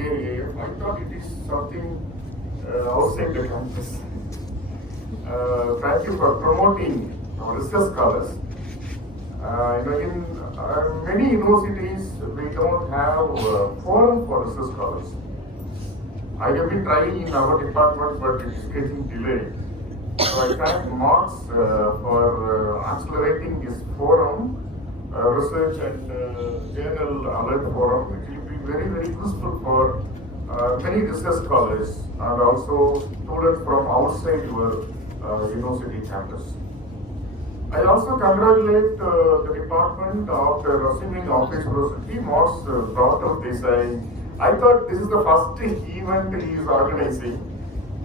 RJAF. I thought it is something outside the campus. Thank you for promoting our research scholars. In many universities, we don't have a forum for research scholars. I have been trying in our department, but it is getting delayed. So I thank Marx for accelerating this forum, research and journal alert forum. It will be very, very useful for many research scholars and also students from outside your university campus. I also congratulate the department after receiving office university. Marx brought up this. I thought this is the first event he is organizing,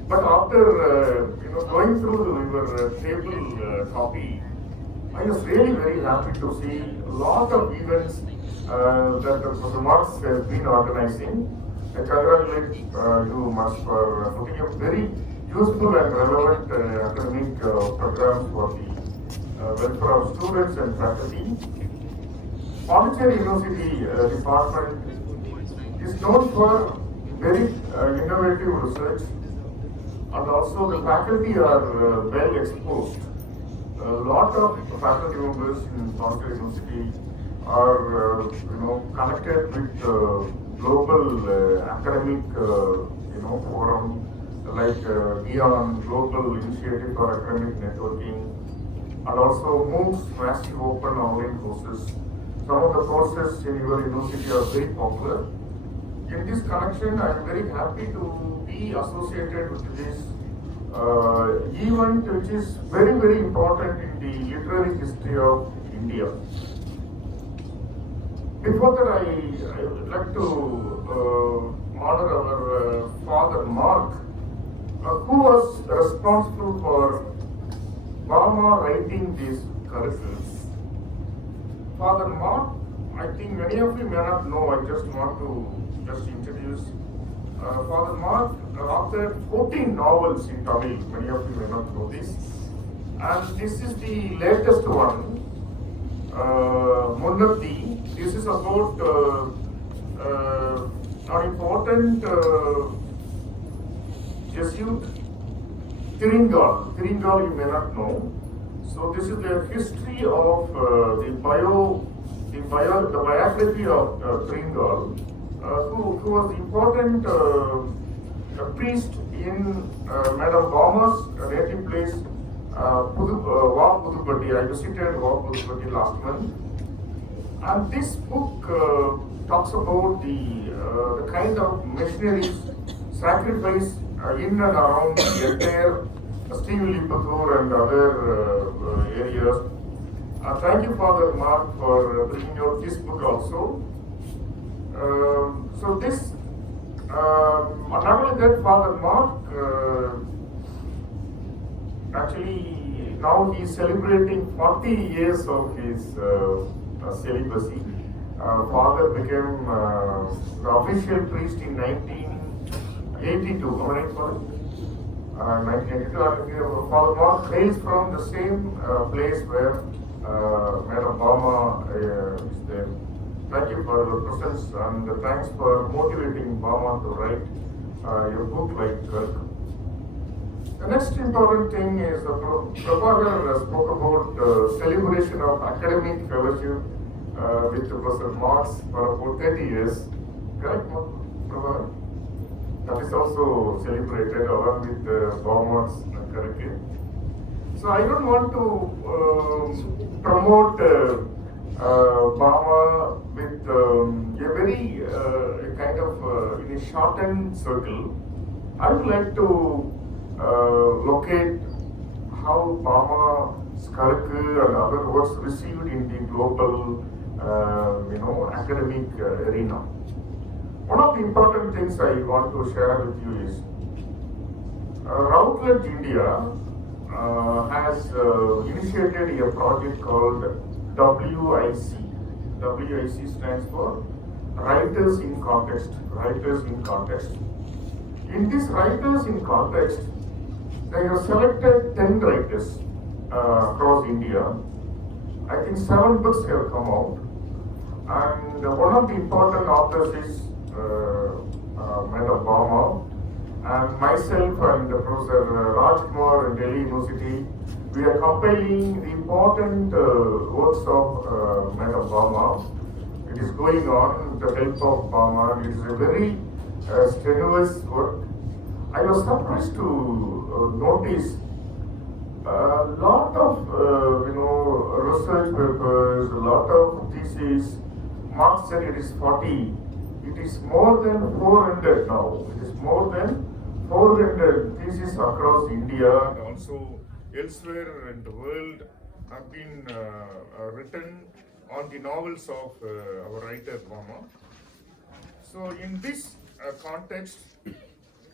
but after going through your table copy, I was really very happy to see a lot of events that Professor Marx has been organizing. I congratulate you much for putting up very useful and relevant academic programs for the welfare of students and faculty. Pondicherry University department is known for very innovative research, and also the faculty are well exposed. A lot of faculty members in Pondicherry University are connected with global academic forum like Beyond Global Initiative for Academic Networking, and also MOOCs, massive open online courses. Some of the courses in your university are very popular. In this connection, I am very happy to be associated with this event, which is very, very important in the literary history of India. Before that, I would like to honor our Father Mark, who was responsible for Bama writing these curricles. Father Mark, I think many of you may not know. I just want to introduce Father Mark authored 14 novels in Tamil. Many of you may not know this. And this is the latest one, Munnati. This is about an important Jesuit, Tiringal. Tiringal you may not know. So this is the history of the biography of Tiringal, who was the important priest in Madam Bama's native place, Pudupatti. I visited Pudupatti last month. And this book talks about the kind of missionaries sacrifice in and around the entire Srivilliputtur and other areas. Thank you, Father Mark, for bringing out this book also. So this, not only that, Father Mark, actually now he is celebrating 40 years of his celibacy. Father became the official priest in 1982. Am I right, Father? 1982. Father Mark hails from the same place where Madam Bama is there. Thank you for your presence and thanks for motivating Bama to write your book like Kirk. The next important thing is Prabhakar spoke about celebration of academic fellowship with Professor Marx for about 30 years. Correct, Prabhakar? That is also celebrated along with Bauman's curriculum. So I don't want to promote Bama with a very kind of in a shortened circle. I would like to locate how Bama's curriculum and other works received in the global academic arena. One of the important things I want to share with you is Routledge India has initiated a project called WIC. WIC stands for Writers in Context. Writers in Context. In this Writers in Context, they have selected 10 writers across India. I think 7 books have come out. And one of the important authors is Professor Rajkumar in Delhi University, we are compiling the important works of Madam Bama. It is going on with the help of Bama. It is a very strenuous work. I was surprised to notice a lot of research papers, a lot of theses. Mark said it is 40. It is more than 400 now. It is more than 400 theses across India and also elsewhere in the world have been written on the novels of our writer Bama. So in this context,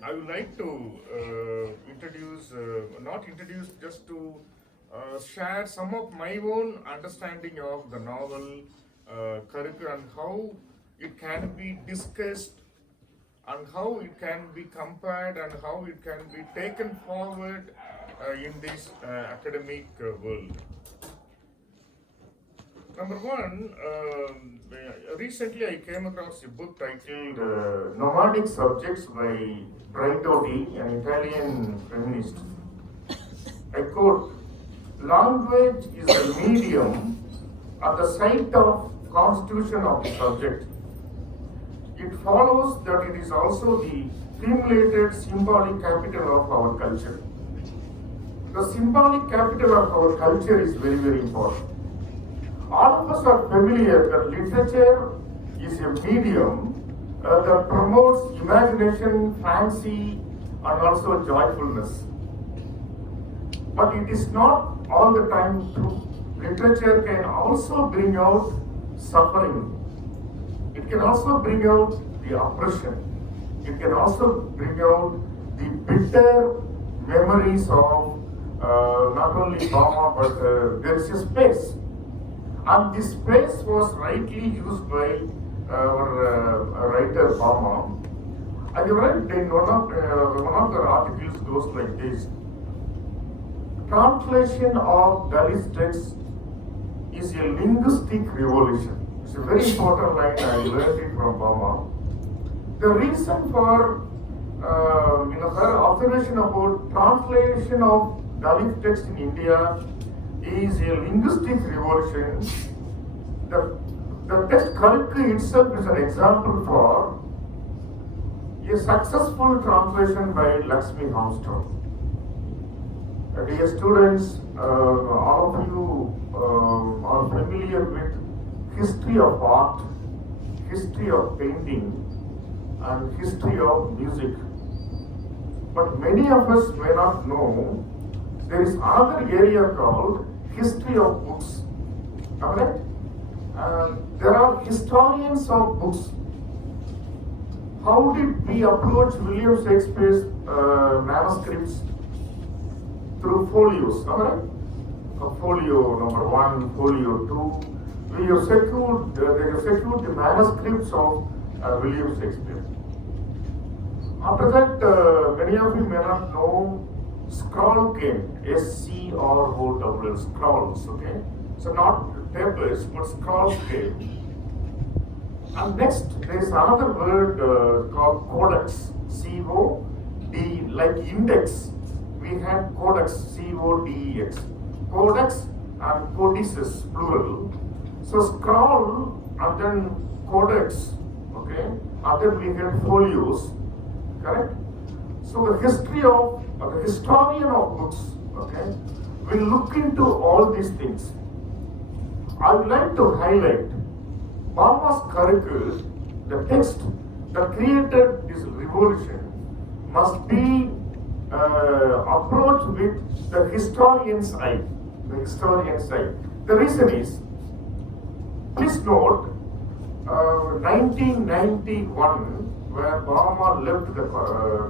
I would like to just to share some of my own understanding of the novel curriculum and how it can be discussed and how it can be compared and how it can be taken forward in this academic world. Number one, recently I came across a book titled Nomadic Subjects by Braitotti, an Italian feminist. I quote, "Language is a medium at the site of constitution of the subject. It follows that it is also the accumulated symbolic capital of our culture." The symbolic capital of our culture is very, very important. All of us are familiar that literature is a medium that promotes imagination, fancy, and also joyfulness. But it is not all the time true. Literature can also bring out suffering. It can also bring out the oppression. It can also bring out the bitter memories of not only Bama, but there is a space. And this space was rightly used by our writer Bama. I read in one of the articles goes like this: translation of Dalit texts is a linguistic revolution. It's a very important line. I learned it from Bama. The reason for her observation about translation of Dalit text in India is a linguistic revolution. The text curriculum itself is an example for a successful translation by Lakshmi Armstrong. Dear students, all of you are familiar with history of art, history of painting, and history of music. But many of us may not know there is another area called history of books. Alright? There are historians of books. How did we approach William Shakespeare's manuscripts? Through folios. Alright? Folio number 1, folio 2. We have secured the manuscripts of William Shakespeare. After that, many of you may not know, scroll came. S-C-R-O-L-L, scrolls, okay? So not tablets, but scrolls came. And next, there is another word called codex, C-O-D, like index. We had codex, C-O-D-E-X. Codex and codices, plural. So scroll and then codex, okay? And then we had folios, correct? So the historian of books, okay, will look into all these things. I would like to highlight Bama's curriculum, the text that created this revolution must be approached with the historian's eye. The historian's eye. The reason is, please note, 1991, where Bama left the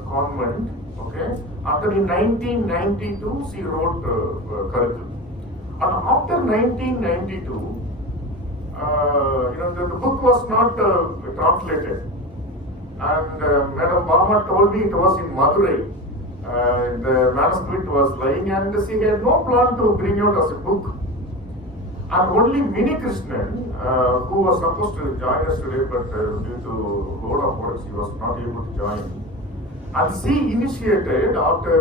convent, okay, after in 1992 she wrote curriculum. And after 1992, the book was not translated. And Madam Bama told me it was in Madurai. The manuscript was lying and she had no plan to bring out as a book. And only Mini Krishnan, who was supposed to join us today, but due to load of work, he was not able to join. And she initiated after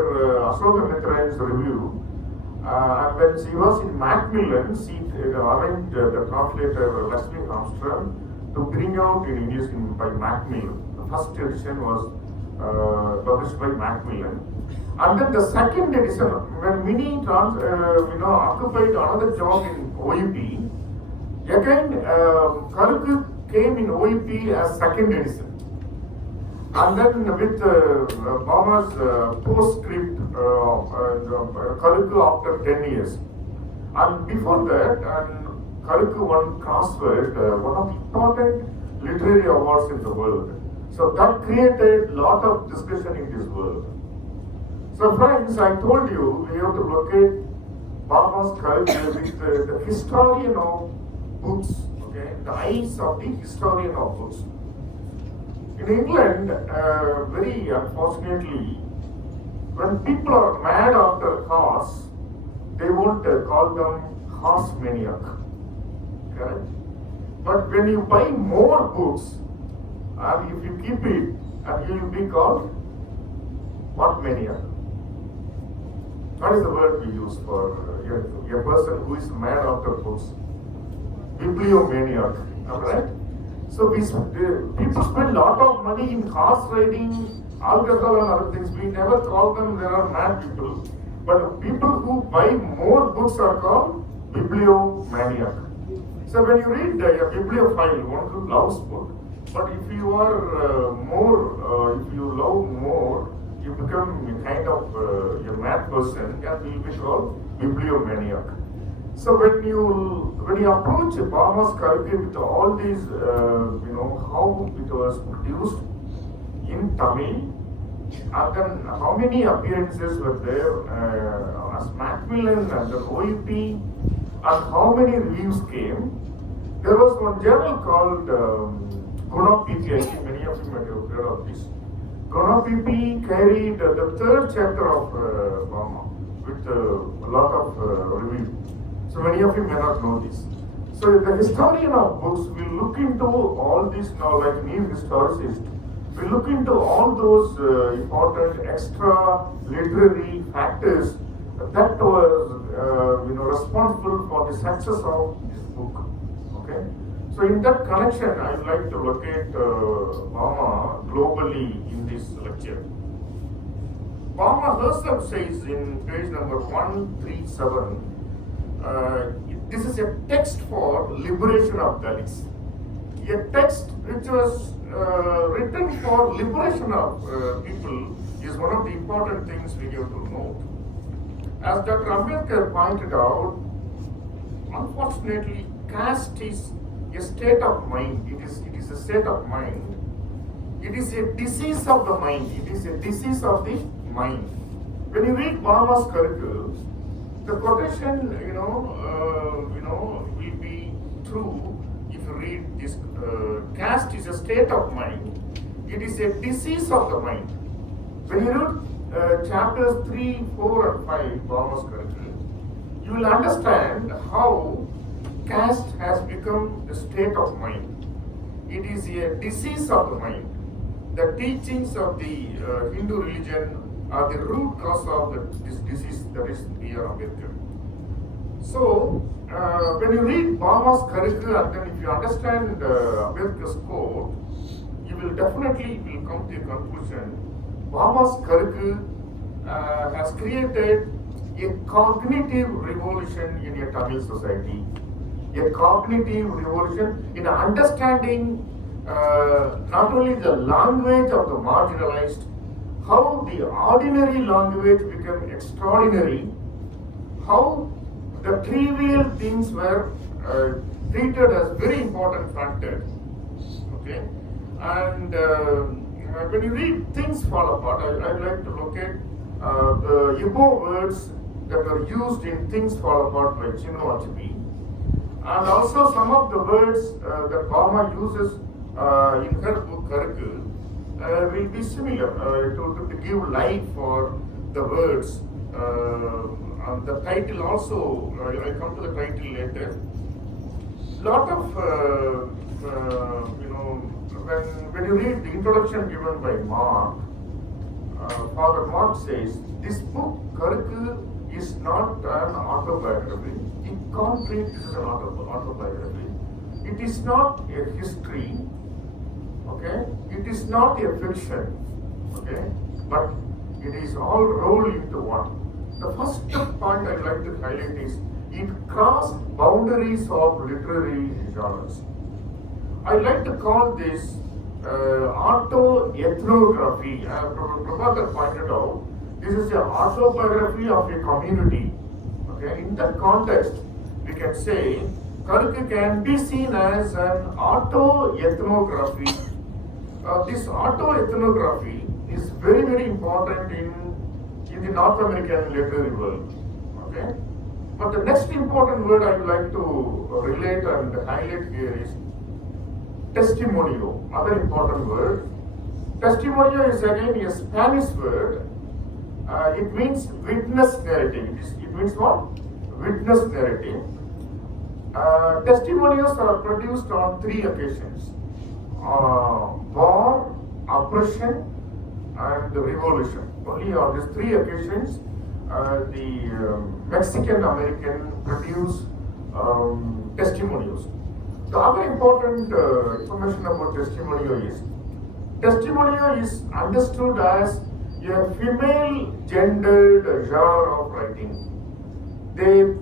Ashoka Mitra's review, and when she was in Macmillan, she arranged the translator Leslie Armstrong to bring out in English by Macmillan. The first edition was published by Macmillan. And then the second edition, when Minnie occupied another job in OEP, again Karku came in OEP as second edition. And then with Bama's postscript, Karku after 10 years. And before that, Karku won Crossword, one of the important literary awards in the world. So that created a lot of discussion in this world. So friends, I told you, we have to locate Bama's Karku with the historian of books, okay, the eyes of the historian of books. In England, very unfortunately, when people are mad after a horse, they won't call them horse maniac, correct? But when you buy more books, and if you keep it, and you will be called what maniac? What is the word we use for a person who is mad after books? Bibliomaniac, alright? So people spend a lot of money in horse riding, alcohol and other things. We never call them, they are mad people. But people who buy more books are called bibliomaniac. So when you read a bibliophile, one who loves book, but if you are if you love more, you become a kind of a mad person and will be called bibliomaniac. So when you approach Bama's Karku with all these, how it was produced in Tamil, and then how many appearances were there as Macmillan and the OEP, and how many reviews came. There was one journal called Guna PP, I think many of you might have heard of this. Guna PP carried the third chapter of Bama with a lot of review. So many of you may not know this. So the historian of books will look into all this now, like new historicist, will look into all those important extra literary factors that was responsible for the success of this book. Okay. So in that connection, I would like to locate Bama globally in this lecture. Bama herself says in page number 137. This is a text for liberation of Dalits. A text which was written for liberation of people is one of the important things we have to note. As Dr. Ambedkar pointed out, unfortunately, caste is a state of mind. It is a state of mind. It is a disease of the mind. It is a disease of the mind. When you read Bama's Karku, the quotation, will be true if you read this. Caste is a state of mind. It is a disease of the mind. When you read chapters 3, 4, and 5, Bama's Karku, you will understand how caste has become the state of mind. It is a disease of the mind. The teachings of the Hindu religion are the root cause of this disease that is near Ambedkar. So, when you read Bama's Karku, and then if you understand Ambedkar's quote, you will definitely come to a conclusion. Bama's Karku has created a cognitive revolution in a Tamil society, a cognitive revolution in understanding not only the language of the marginalized, how the ordinary language became extraordinary, how the trivial things were treated as very important factors. Okay, and when you read Things Fall Apart, I'd like to look at the Igbo words that were used in Things Fall Apart by Chinua Achebe, and also some of the words that Bama uses in her book Karku will be similar to give life for the words. And the title also, I come to the title later. Lot of, when you read the introduction given by Mark, Father Mark says, this book, Karku, is not an autobiography. It can't treat this as an autobiography. It is not a history, okay? It is not a fiction, okay? But it is all rolled into one. The first point I'd like to highlight is it crossed boundaries of literary genres. I'd like to call this autoethnography. Prabhakar pointed out, this is an autobiography of a community. Okay, in that context, we can say Karku can be seen as an autoethnography. This autoethnography is very, very important in the North American literary world. Okay, but the next important word I would like to relate and highlight here is testimonio, other important word. Testimonio is again a Spanish word. It means witness narrative. It means what? Witness narrative. Testimonials are produced on 3 occasions. War, oppression, and revolution. Only on these 3 occasions, the Mexican American produce testimonials. The other important information about testimonial is understood as a female gendered genre of writing. They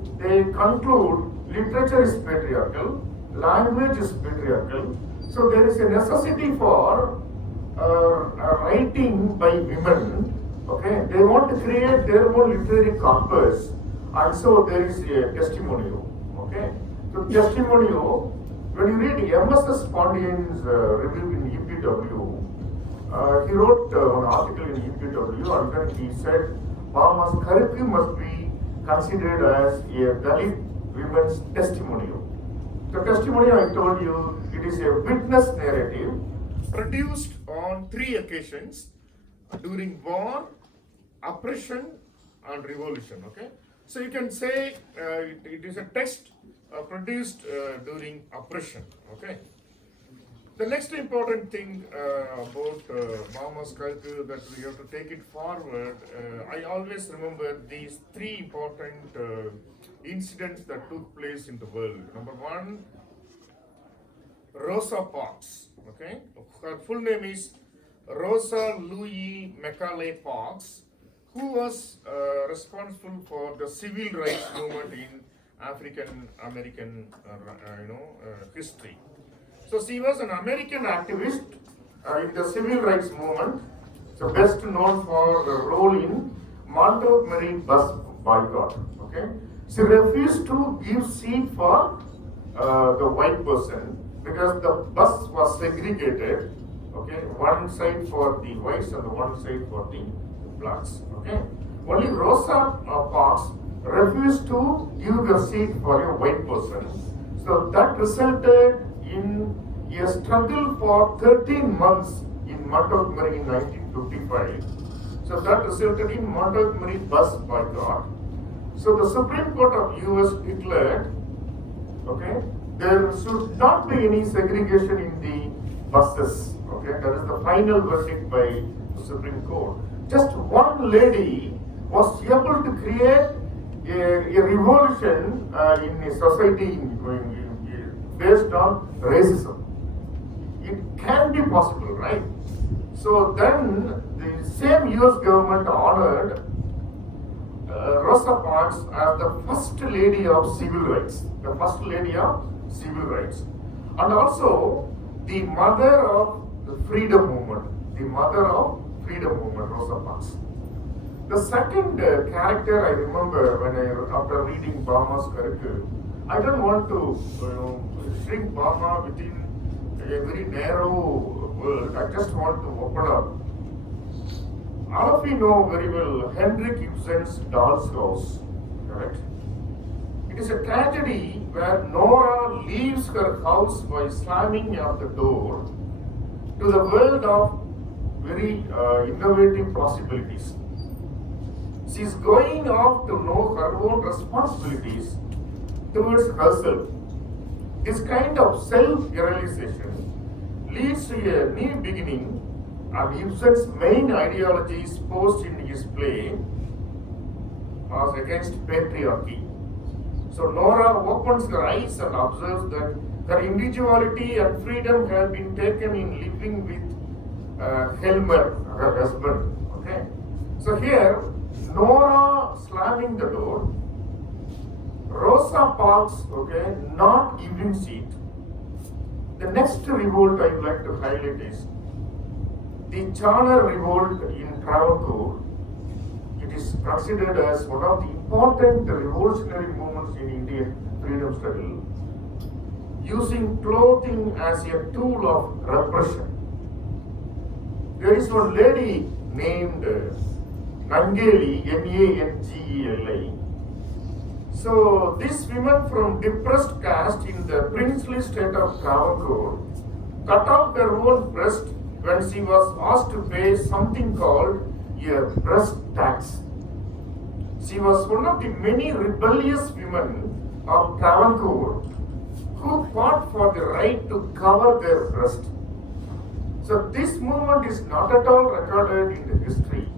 conclude literature is patriarchal, language is patriarchal, so there is a necessity for writing by women. Okay, they want to create their own literary corpus, and so there is a testimonial. Okay, so testimonial. When you read M.S.S. Pondian's review in EPW, he wrote an article in EPW and then he said, Bama's Karku must be considered as a Dalit women's testimonial. The testimonial, I told you, it is a witness narrative produced on 3 occasions during war, oppression, and revolution. Okay, so you can say it is a text produced during oppression. Okay. The next important thing about Bama's Karku that we have to take it forward, I always remember these 3 important incidents that took place in the world. Number 1, Rosa Parks. Okay, her full name is Rosa Louise Macaulay Parks, who was responsible for the civil rights movement in African American history. So she was an American activist in the civil rights movement. So best known for the role in Montgomery bus boycott. Okay, she refused to give seat for the white person because the bus was segregated. Okay, one side for the whites and the one side for the blacks. Okay, only Rosa Parks refused to give the seat for a white person. So that resulted in a struggle for 13 months in Montgomery in 1955. So that resulted in Montgomery bus boycott. So the Supreme Court of US declared, okay, there should not be any segregation in the buses. Okay, that is the final verdict by the Supreme Court. Just one lady was able to create a revolution in a society based on racism. It can be possible, right? So then the same US government honored Rosa Parks as the first lady of civil rights, and also the mother of the freedom movement, Rosa Parks. The second character I remember after reading Bama's Karku, I don't want to shrink Bama within a very narrow world. I just want to open up. All of you know very well Henrik Ibsen's Doll's House, correct? It is a tragedy where Nora leaves her house by slamming out the door to the world of very innovative possibilities. She is going off to know her own responsibilities towards herself. This kind of self-realization leads to a new beginning And Ibsen's main ideologies posed in his play was against patriarchy. So Nora opens her eyes and observes that her individuality and freedom have been taken in living with Helmer, her husband. Okay. So here, Nora slamming the door, Rosa Parks, okay, not giving seat. The next revolt I would like to highlight is the Charner revolt in Travancore. It is considered as one of the important revolutionary movements in Indian freedom struggle, using clothing as a tool of repression. There is one lady named Nangeli, Nangeli. So this woman from depressed caste in the princely state of Travancore cut off her own breast when she was asked to pay something called a breast tax. She was one of the many rebellious women of Travancore who fought for the right to cover their breast. So this movement is not at all recorded in the history.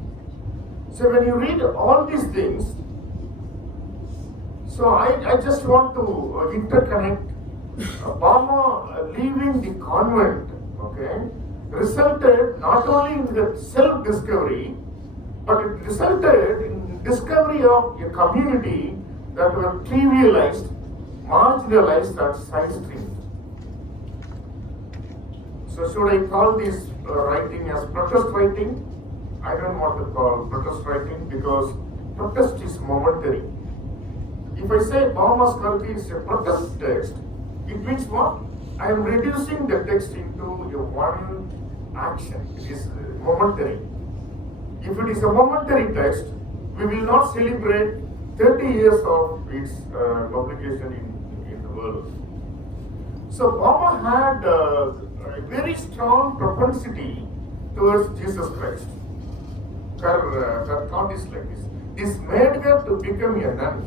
So when you read all these things, so I just want to interconnect Obama leaving the convent, okay, resulted not only in the self-discovery, but it resulted in discovery of a community that were trivialized, marginalized at science stream. So should I call this writing as protest writing? I don't want to call protest writing because protest is momentary. If I say Bauma's Karki is a protest text, it means what? I am reducing the text into a one action. It is momentary. If it is a momentary text, we will not celebrate 30 years of its publication in the world. So Bauma had a very strong propensity towards Jesus Christ. Her thought is like this. This made her to become a nun.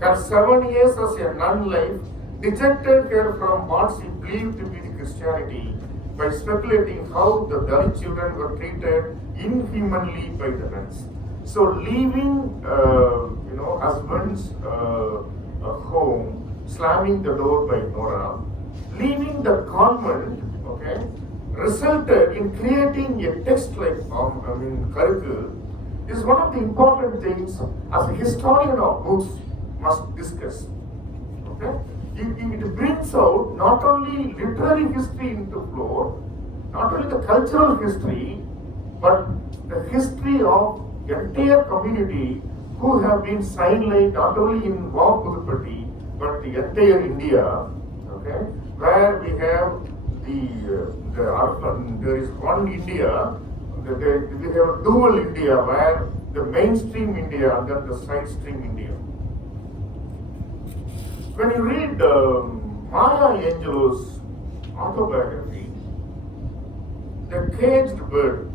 Her 7 years as a nun life dejected her from what she believed to be the Christianity by speculating how the Dalit children were treated inhumanly by the nuns. So leaving, husband's home, slamming the door by Nora, leaving the convent, okay, resulted in creating a text like Karku is one of the important things as a historian of books must discuss. Okay? It brings out not only literary history into flow, not only the cultural history, but the history of the entire community who have been sidelined not only in Vaputhupatti, but the entire India, okay, where we have the urban, there is one India, we have a dual India where the mainstream India and then the side stream India. When you read Maya Angelou's autobiography, The Caged Bird,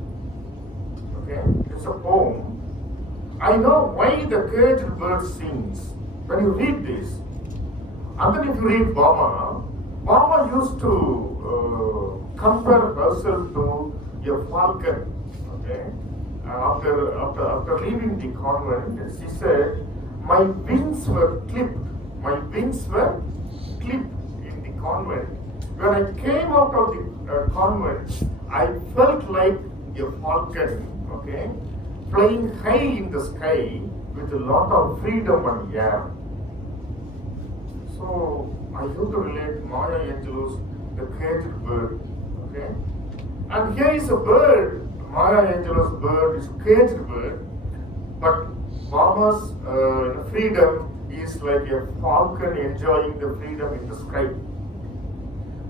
okay, it's a poem. I know why the caged bird sings. When you read this, and then if you read Bauma used to compare herself to a falcon. Okay, after leaving the convent, she said, "My wings were clipped. My wings were clipped in the convent. When I came out of the convent, I felt like a falcon. Okay, flying high in the sky with a lot of freedom and air." So I have to relate Maya Angelou's The Caged Bird. Okay, and here is a bird. Maya Angelou's bird is a caged bird, but Bauma's freedom is like a falcon enjoying the freedom in the sky.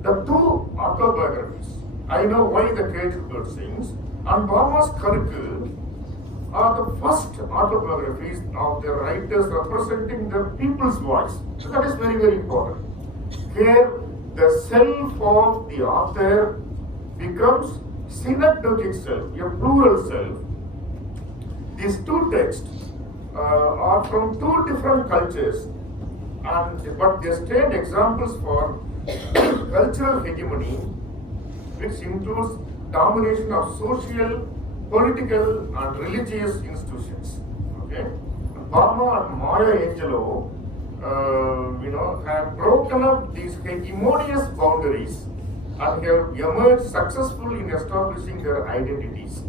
The two autobiographies, I know why the caged bird sings, and Bauma's Karku are the first autobiographies of the writers representing the people's voice. So that is very, very important. Here, the self of the author becomes synecdoche itself, a plural self. These two texts are from two different cultures, but they stand examples for cultural hegemony, which includes domination of social, political, and religious institutions. Okay, Obama and Maya Angelou, have broken up these hegemonious boundaries and have emerged successful in establishing their identities.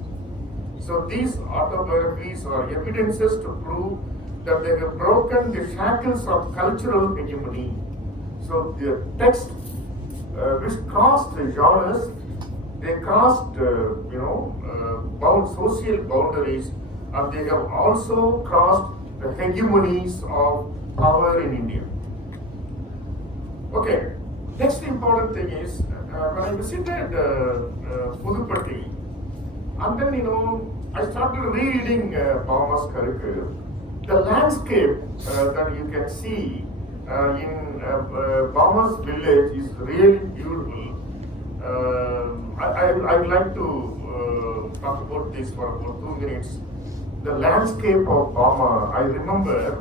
So these autobiographies are evidences to prove that they have broken the shackles of cultural hegemony. So the text which crossed the genres, they crossed social boundaries, and they have also crossed the hegemonies of power in India. Okay, next important thing is when I visited Puducherry, and then I started reading Bauma's curriculum. The landscape that you can see in Bauma's village is really beautiful. I'd like to talk about this for about 2 minutes. The landscape of Bama, I remember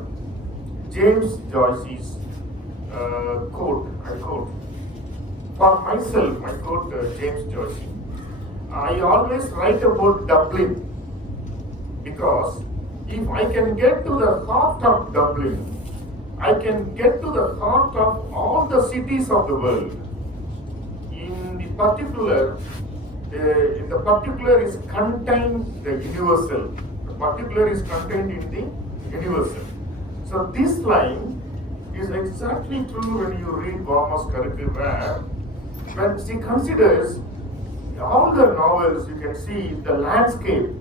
James Joyce's quote, I quote, for myself, I quote James Joyce, I always write about Dublin because if I can get to the heart of Dublin, I can get to the heart of all the cities of the world. In the particular is contained the universal. The particular is contained in the universal. So this line is exactly true when you read Bauma's curriculum, where when she considers all the novels, you can see the landscape,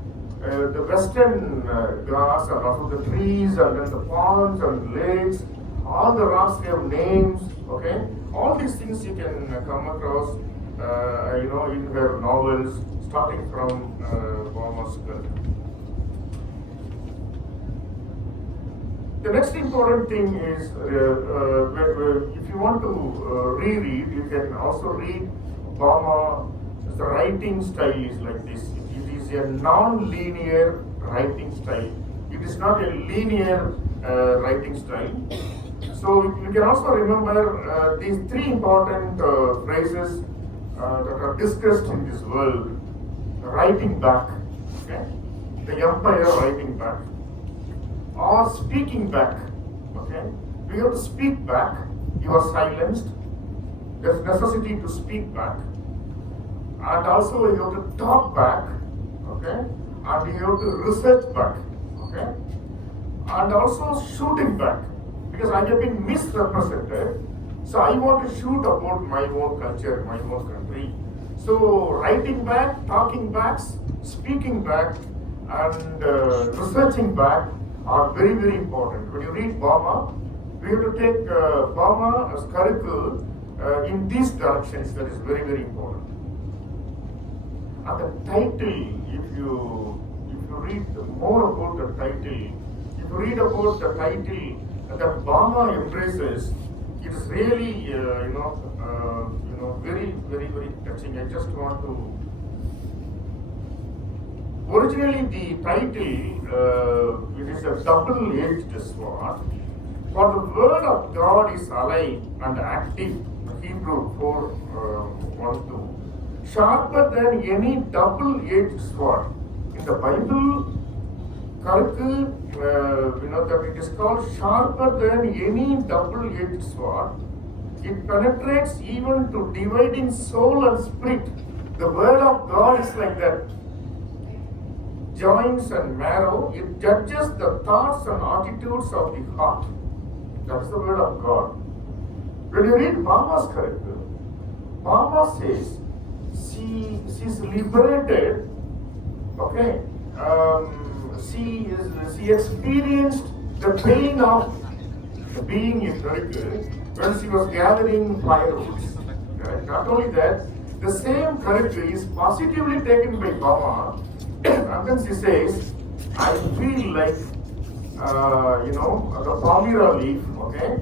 the western grass and also the trees and then the ponds and lakes, all the rocks have names, okay? All these things you can come across, in her novels, starting from Bauma's curriculum. The next important thing is, if you want to reread, you can also read Bauma. The writing style is like this. It is a non-linear writing style. It is not a linear writing style. So you can also remember these three important phrases that are discussed in this world. Writing back, okay? The empire writing back. Or speaking back, okay? You have to speak back. You are silenced. There's necessity to speak back. And also you have to talk back, okay? And you have to research back, okay? And also shooting back, because I have been misrepresented. So I want to shoot about my own culture, my own country. So writing back, talking back, speaking back, and researching back are very, very important. When you read Bauma, we have to take Bauma as curriculum in these directions. That is very, very important. And the title, if you read more about the title, if you read about the title that Bauma embraces, it is really, very, very, very touching. I just want to. Originally, the title it is a double-edged sword. For the word of God is alive and active. Hebrew 4:1-2. Sharper than any double-edged sword. In the Bible, that it is called sharper than any double-edged sword. It penetrates even to dividing soul and spirit. The word of God is like that. Joints and marrow, it judges the thoughts and attitudes of the heart. That's the word of God. When you read Bauma's character, Bauma says she's liberated, okay? She experienced the pain of being in Turkey when she was gathering firewoods. Right? Not only that, the same character is positively taken by Bauma, and then she says, I feel like, the palmyra leaf, okay?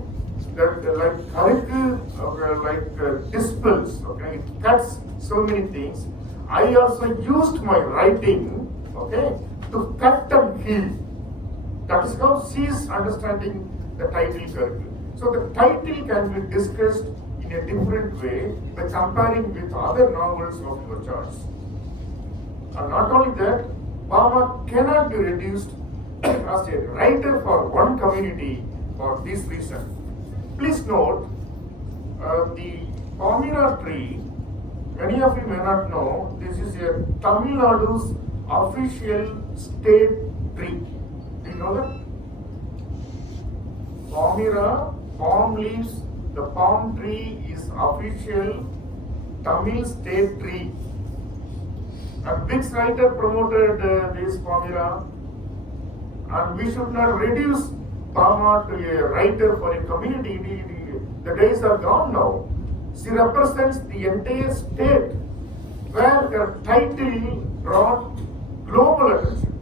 That like character, dispels, okay? It cuts so many things. I also used my writing, okay, to cut and heal. That is how she is understanding the title character. So the title can be discussed in a different way by comparing with other novels of your choice. And not only that, Bama cannot be reduced as a writer for one community for this reason. Please note, the Palmyra tree, many of you may not know, this is a Tamil Nadu's official state tree. Do you know that? Palmyra, palm leaves, the palm tree is official Tamil state tree. A big writer promoted this Palmyra, and we should not reduce Bama to a writer for a community. The days are gone now. She represents the entire state, where her title brought global attention.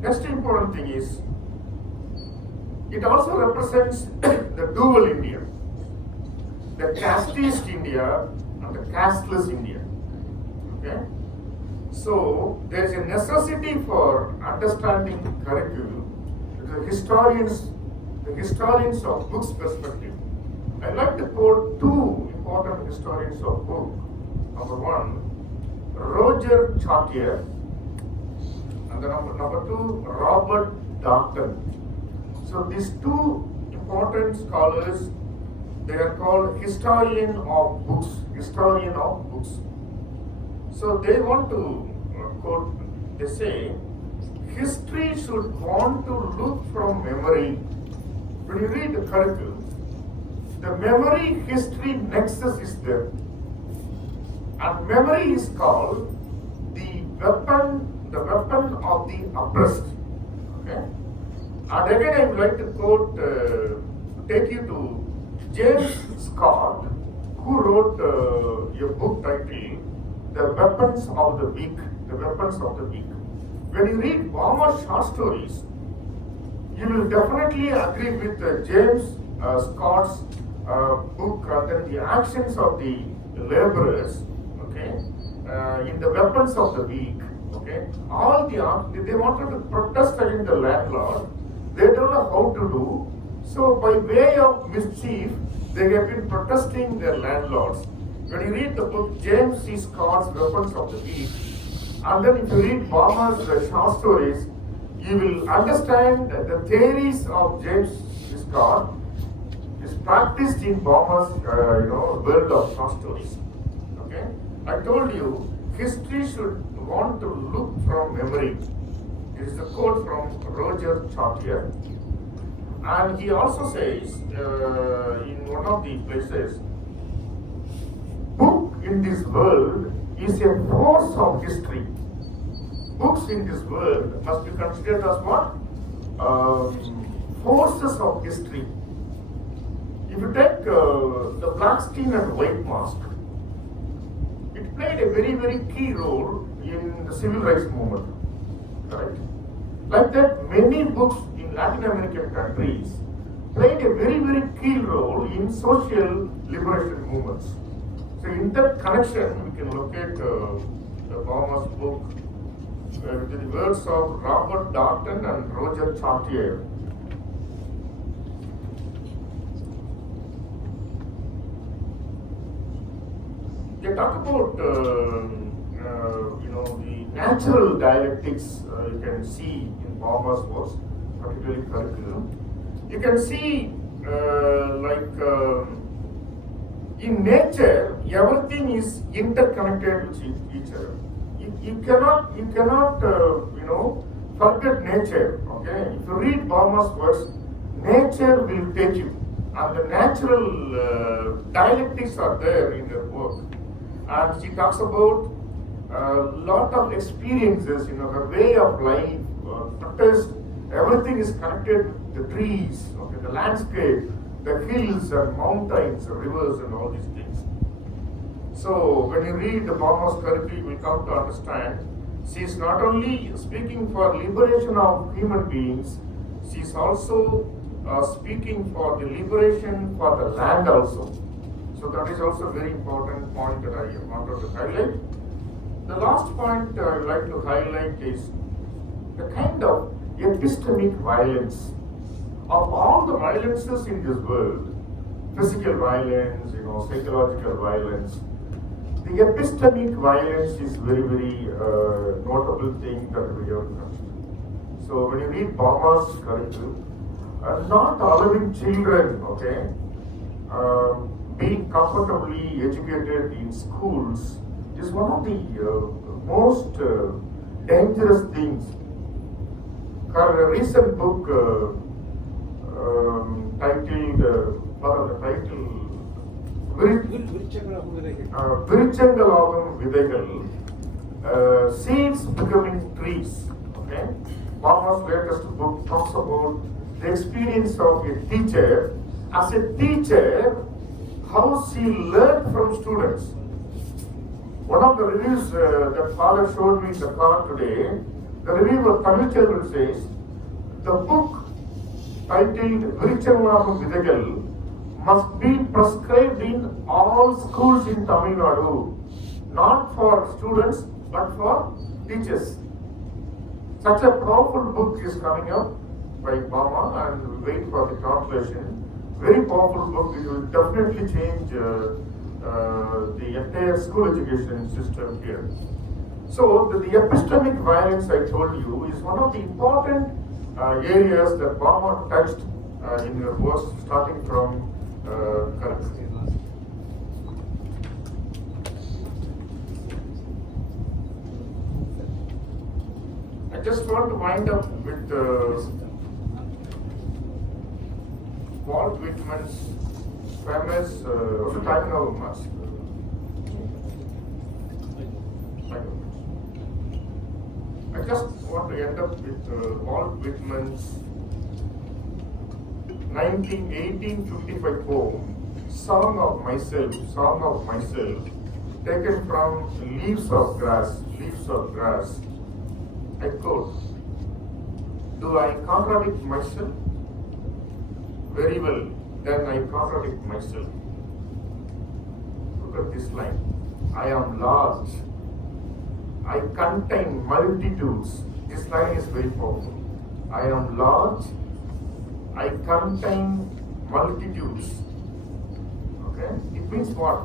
Next important thing is, it also represents the dual India, the casteist India and the casteless India. Okay? So there is a necessity for understanding curriculum. The historians of books perspective. I'd like to quote two important historians of book. Number one, Roger Chartier, and the number two, Robert Darnton. So these two important scholars, they are called historian of books. So they want to quote, they say, history should want to look from memory. When you read the curriculum, the memory history nexus is there. And memory is called the weapon of the oppressed. Okay? And again I would like to quote, take you to James Scott, who wrote a book titled The Weapons of the Weak. When you read Bama's short stories, you will definitely agree with James Scott's book and then the actions of the laborers, okay, in the weapons of the weak, okay. They wanted to protest against the landlord. They don't know how to do. So by way of mischief, they have been protesting their landlords. When you read the book James C. Scott's Weapons of the Weak, and then if you read Bama's short stories, you will understand the theories of James C. Scott is practiced in Bama's world of short stories. Okay, I told you history should want to look from memory. It is a quote from Roger Chartier, and he also says in one of the places, book in this world is a force of history. Books in this world must be considered as what? Forces of history. If you take the Blackstone and White Mask, it played a very, very key role in the civil rights movement. Right? Like that, many books in Latin American countries played a very, very key role in social liberation movements. So in that connection, we can locate Bama's book with the words of Robert Darnton and Roger Chartier. They talk about the natural dialectics you can see in Bama's works, particularly curriculum. You can see in nature, everything is interconnected with each other. You cannot forget nature. Okay, if you read Bama's works, nature will take you, and the natural dialectics are there in her work. And she talks about a lot of experiences, her way of life, protest. Everything is connected with the trees, okay, the landscape, the hills and mountains, rivers, and all these things. So when you read the Bama's curriculum, you will come to understand she is not only speaking for liberation of human beings, she is also speaking for the liberation for the land also. So that is also a very important point that I wanted to highlight. The last point I would like to highlight is the kind of epistemic violence. Of all the violences in this world, physical violence, psychological violence, The epistemic violence is very notable thing that we have done. So when you read Bauman's curriculum, not allowing children, okay, being comfortably educated in schools is one of the most dangerous things. A recent book titled, Virichangalagum Vidaigal, Seeds Becoming Trees. Okay? Bauman's latest book talks about the experience of a teacher. As a teacher, how she learned from students. One of the reviews that father showed me in the car today, the reviewer Tamil Children says, the book titled Virichangalagum Vidaigal must be prescribed in all schools in Tamil Nadu, not for students but for teachers. Such a powerful book is coming up by Bauman, and we wait for the translation. Very powerful book. It will definitely change the entire school education system here. So the epistemic violence I told you is one of the important areas that Bauman touched in her works, starting from curriculum. I just want to wind up with Walt Whitman's famous time now much. I just want to end up with Walt Whitman's 1855 poem, Song of Myself, taken from Leaves of Grass. I quote, do I contradict myself? Very well, then I contradict myself. Look at this line. I am large. I contain multitudes. This line is very powerful. I am large. I contain multitudes. Okay? It means what?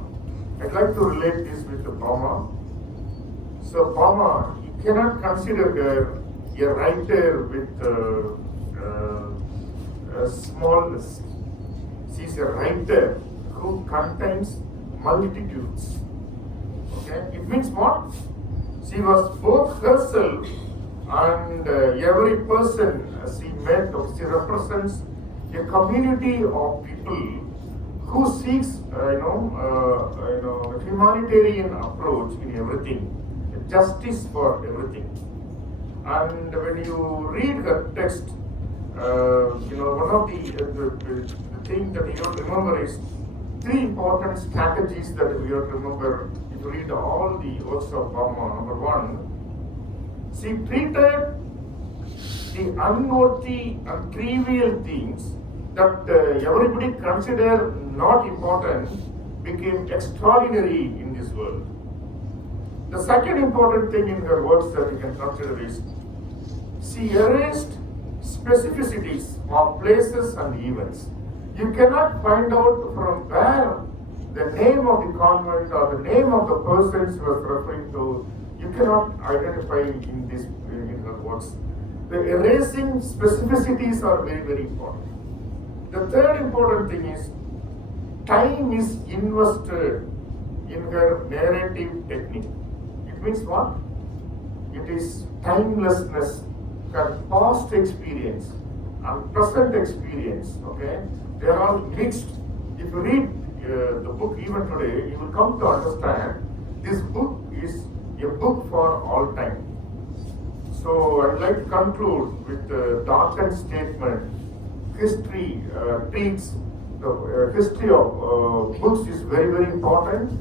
I'd like to relate this with the Bauman. So Bauman, you cannot consider her a writer with smallness. She's a writer who contains multitudes. Okay? It means what? She was both herself and every person she met. She represents a community of people who seeks, humanitarian approach in everything, justice for everything. And when you read her text, one of the thing that you have to remember is three important strategies that we have to remember if you read all the works of Bauman. Number one, she treated the unworthy and trivial things that everybody considered not important became extraordinary in this world. The second important thing in her works that you can consider is she erased specificities of places and events. You cannot find out from where the name of the convent or the name of the person she was referring to. You cannot identify in her works. The erasing specificities are very important. The third important thing is time is invested in her narrative technique. It means what? It is timelessness, her past experience and present experience. Okay, they are all mixed. If you read the book even today, you will come to understand this book is a book for all time. So I'd like to conclude with the darkened statement. History treats the history of books is very important.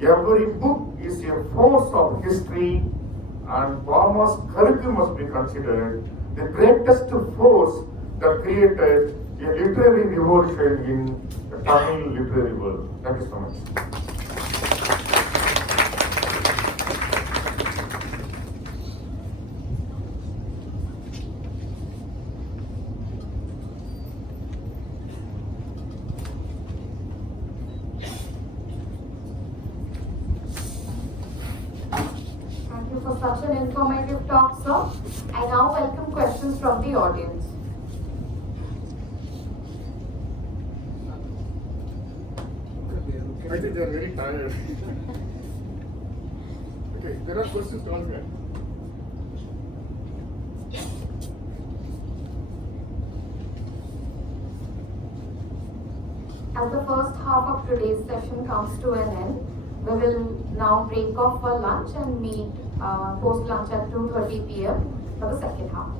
Every book is a force of history, and Bauman's curriculum must be considered the greatest force that created a literary revolution in the Tamil literary world. Thank you so much. such an informative talk, sir. I now welcome questions from the audience. I think they are very tired. Okay, there are questions to answer. As the first half of today's session comes to an end, we will now break off for lunch and meet post lunch at 2:30 p.m. for the second half.